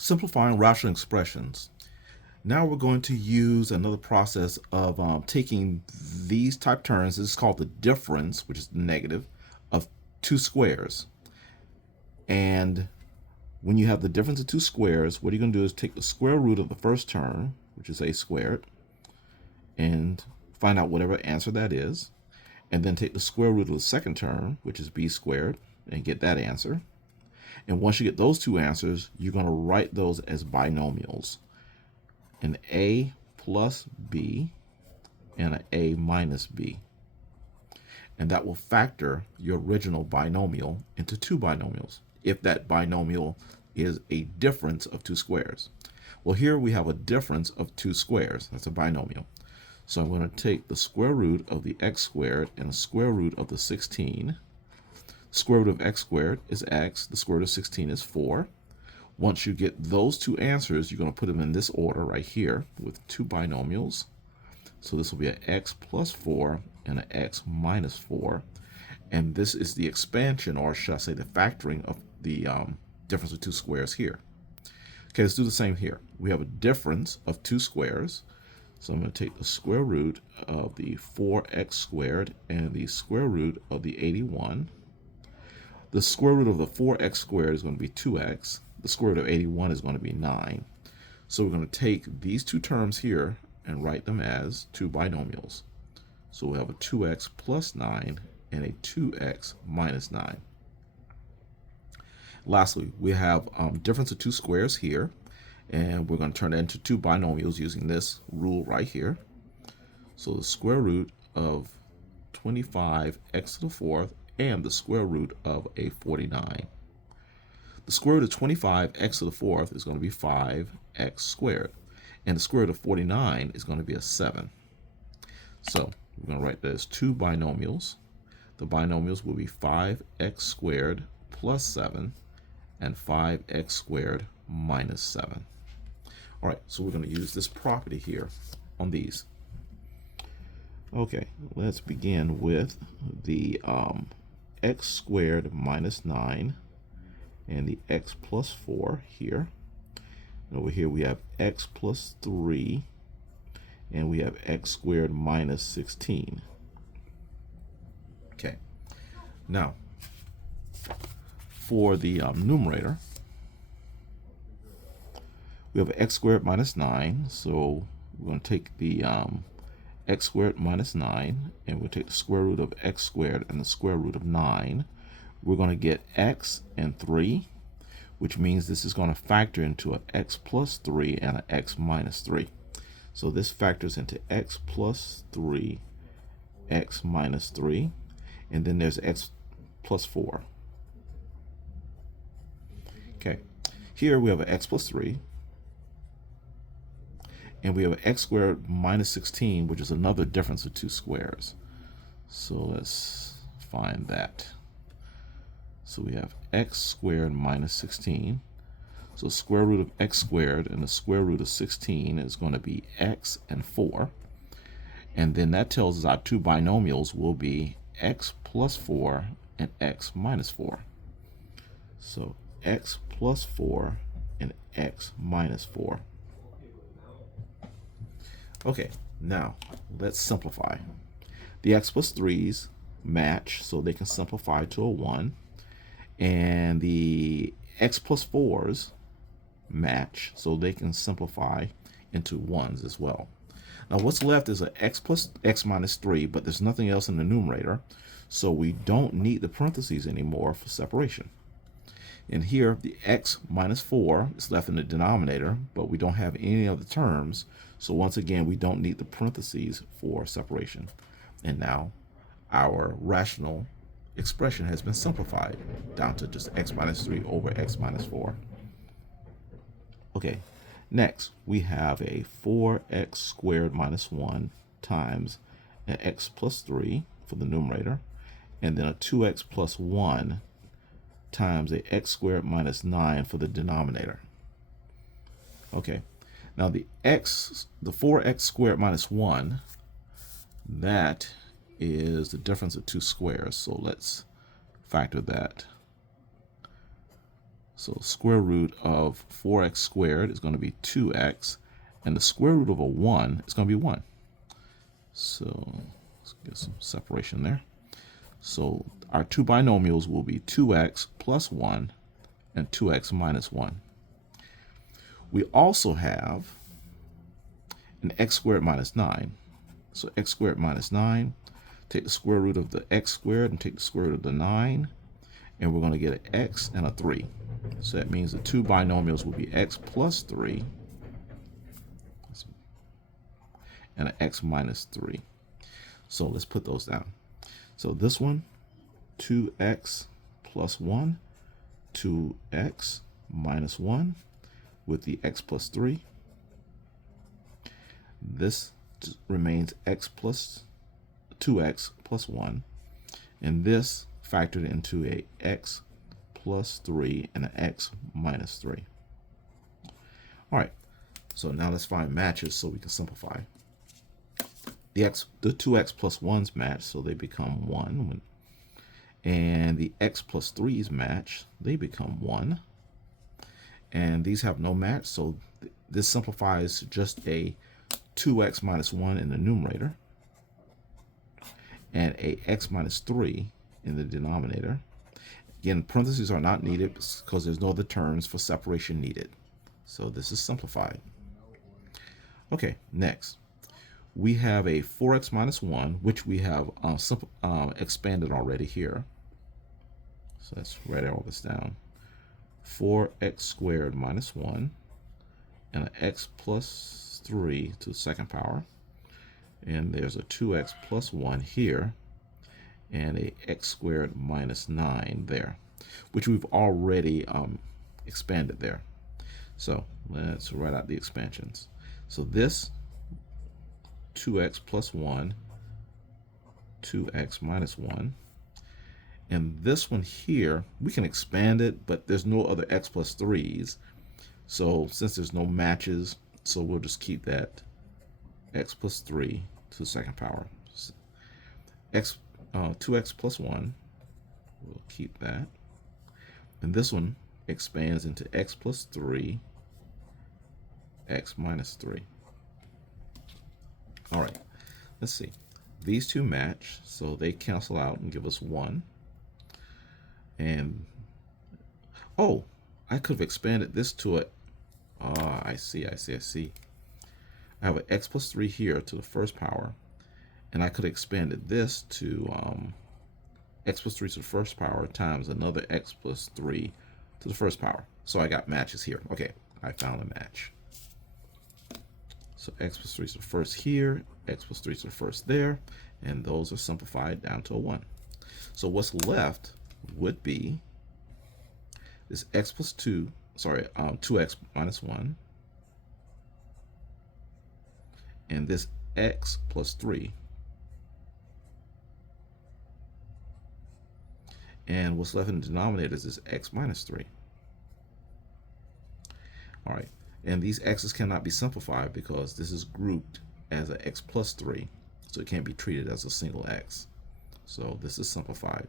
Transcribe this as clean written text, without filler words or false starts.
Simplifying rational expressions. Now we're going to use another process of taking these type terms. This is called the difference, which is the negative, of two squares. And when you have the difference of two squares, what you're going to do is take the square root of the first term, which is a squared, and find out whatever answer that is. And then take the square root of the second term, which is b squared, and get that answer. And once you get those two answers, you're going to write those as binomials. An a plus b and an a minus b. And that will factor your original binomial into two binomials, if that binomial is a difference of two squares. Well, here we have a difference of two squares. That's a binomial. So I'm going to take the square root of the x squared and the square root of the 16. Square root of x squared is x. The square root of 16 is 4. Once you get those two answers, you're going to put them in this order right here with two binomials. So this will be an x plus 4 and an x minus 4. And this is the expansion, or should I say the factoring of the difference of two squares here. Okay, let's do the same here. We have a difference of two squares. So I'm going to take the square root of the 4x squared and the square root of the 81. The square root of the 4x squared is going to be 2x. The square root of 81 is going to be 9. So we're going to take these two terms here and write them as two binomials. So we have a 2x plus 9 and a 2x minus 9. Lastly, we have difference of two squares here, and we're going to turn it into two binomials using this rule right here. So the square root of 25x to the fourth and the square root of a 49. The square root of 25x to the fourth is going to be 5x squared, and the square root of 49 is going to be a 7. So we're going to write that as two binomials. The binomials will be 5x squared plus 7 and 5x squared minus 7. All right, so we're going to use this property here on these. Okay, let's begin with the x squared minus 9 and the x plus 4 here. And over here we have x plus 3 and we have x squared minus 16. Okay, now for the numerator, we have x squared minus 9, so we're going to take the x squared minus 9, and we'll take the square root of x squared and the square root of 9. We're going to get x and 3, which means this is going to factor into an x plus 3 and an x minus 3. So this factors into x plus 3, x minus 3, and then there's x plus 4. Okay, here we have an x plus 3, and we have an x squared minus 16, which is another difference of two squares. So let's find that. So we have x squared minus 16. So square root of x squared and the square root of 16 is going to be x and 4. And then that tells us our two binomials will be x plus 4 and x minus 4. So x plus 4 and x minus 4. Okay, now let's simplify. The x plus 3's match, so they can simplify to a 1. And the x plus 4's match, so they can simplify into 1s as well. Now what's left is an x plus x minus 3, but there's nothing else in the numerator, so we don't need the parentheses anymore for separation. And here the x minus 4 is left in the denominator, but we don't have any other terms, so once again we don't need the parentheses for separation. And now our rational expression has been simplified down to just x minus 3 over x minus 4. Okay, next we have a 4x squared minus 1 times an x plus 3 for the numerator, and then a 2x plus 1 times a x squared minus 9 for the denominator. Okay, now the 4x squared minus 1, that is the difference of two squares, so let's factor that. So square root of 4x squared is going to be 2x, and the square root of a 1 is going to be 1. So let's get some separation there. So our two binomials will be 2x plus 1 and 2x minus 1. We also have an x squared minus 9. So x squared minus 9, take the square root of the x squared and take the square root of the 9, and we're going to get an x and a 3. So that means the two binomials will be x plus 3 and an x minus 3. So let's put those down. So this one, 2x plus 1, 2x minus 1 with the x plus 3. This remains x plus 2x plus 1, and this factored into a x plus 3 and an x minus 3. All right, so now let's find matches so we can simplify. The 2x plus 1's match, so they become 1. And the x plus 3's match, they become 1. And these have no match, so this simplifies to just a 2x minus 1 in the numerator and a x minus 3 in the denominator. Again, parentheses are not needed because there's no other terms for separation needed. So this is simplified. Okay, next. We have a 4x minus 1, which we have expanded already here. So let's write all this down. 4x squared minus 1 and an x plus 3 to the second power. And there's a 2x plus 1 here and a x squared minus 9 there, which we've already expanded there. So let's write out the expansions. So this 2x plus 1, 2x minus 1. And this one here, we can expand it, but there's no other x plus 3's. So since there's no matches, so we'll just keep that x plus 3 to the second power. 2x plus 1, we'll keep that. And this one expands into x plus 3, x minus 3. All right, let's see. These two match, so they cancel out and give us 1. And, oh, I could have expanded this to it. I see. I have an x plus 3 here to the first power. And I could have expanded this to x plus 3 to the first power times another x plus 3 to the first power. So I got matches here. Okay, I found a match. So x plus 3 to the first here, x plus 3 to the first there, and those are simplified down to a 1. So what's left would be this x plus 2, 2x minus 1, and this x plus 3. And what's left in the denominator is this x minus 3. All right, and these x's cannot be simplified because this is grouped as an x plus 3, so it can't be treated as a single x. So this is simplified.